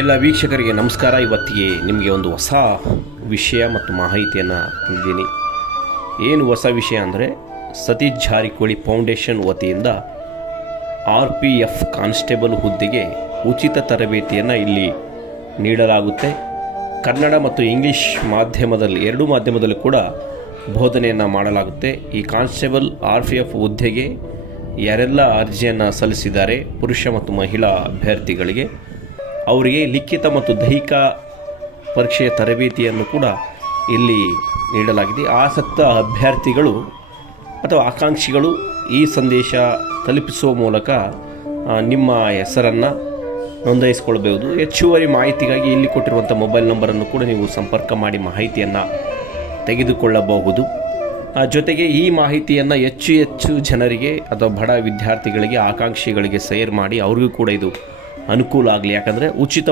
ಎಲ್ಲ ವೀಕ್ಷಕರಿಗೆ ನಮಸ್ಕಾರ. ಇವತ್ತಿಗೆ ನಿಮಗೆ ಒಂದು ಹೊಸ ವಿಷಯ ಮತ್ತು ಮಾಹಿತಿಯನ್ನು ತಂದಿದ್ದೀನಿ ಏನು ಹೊಸ ವಿಷಯ ಅಂದರೆ ಸತೀಶ್ ಜಾರಕಿಹೊಳಿ ಫೌಂಡೇಶನ್ ವತಿಯಿಂದ ಆರ್ ಪಿ ಎಫ್ ಕಾನ್ಸ್ಟೇಬಲ್ ಹುದ್ದೆಗೆ ಉಚಿತ ತರಬೇತಿಯನ್ನು ಇಲ್ಲಿ ನೀಡಲಾಗುತ್ತೆ. ಕನ್ನಡ ಮತ್ತು ಇಂಗ್ಲೀಷ್ ಮಾಧ್ಯಮದಲ್ಲಿ, ಎರಡೂ ಮಾಧ್ಯಮದಲ್ಲಿ ಕೂಡ ಬೋಧನೆಯನ್ನು ಮಾಡಲಾಗುತ್ತೆ. ಈ ಕಾನ್ಸ್ಟೇಬಲ್ ಆರ್ ಪಿ ಎಫ್ ಹುದ್ದೆಗೆ ಯಾರೆಲ್ಲ ಅರ್ಜಿಯನ್ನು ಸಲ್ಲಿಸಿದ್ದಾರೆ, ಪುರುಷ ಮತ್ತು ಮಹಿಳಾ ಅಭ್ಯರ್ಥಿಗಳಿಗೆ. ಅವರಿಗೆ ಲಿಖಿತ ಮತ್ತು ದೈಹಿಕ ಪರೀಕ್ಷೆಯ ತರಬೇತಿಯನ್ನು ಕೂಡ ಇಲ್ಲಿ ನೀಡಲಾಗಿದೆ. ಆಸಕ್ತ ಅಭ್ಯರ್ಥಿಗಳು ಅಥವಾ ಆಕಾಂಕ್ಷಿಗಳು ಈ ಸಂದೇಶ ತಲುಪಿಸುವ ಮೂಲಕ ನಿಮ್ಮ ಹೆಸರನ್ನು ನೋಂದಾಯಿಸಿಕೊಳ್ಬಹುದು ಹೆಚ್ಚುವರಿ ಮಾಹಿತಿಗಾಗಿ ಇಲ್ಲಿ ಕೊಟ್ಟಿರುವಂಥ ಮೊಬೈಲ್ ನಂಬರನ್ನು ಕೂಡ ನೀವು ಸಂಪರ್ಕ ಮಾಡಿ ಮಾಹಿತಿಯನ್ನು ತೆಗೆದುಕೊಳ್ಳಬಹುದು. ಜೊತೆಗೆ ಈ ಮಾಹಿತಿಯನ್ನು ಹೆಚ್ಚು ಹೆಚ್ಚು ಜನರಿಗೆ ಅಥವಾ ಬಡ ವಿದ್ಯಾರ್ಥಿಗಳಿಗೆ, ಆಕಾಂಕ್ಷಿಗಳಿಗೆ ಸೇರ್ ಮಾಡಿ, ಅವ್ರಿಗೂ ಕೂಡ ಇದು ಅನುಕೂಲ ಆಗಲಿ ಯಾಕಂದರೆ ಉಚಿತ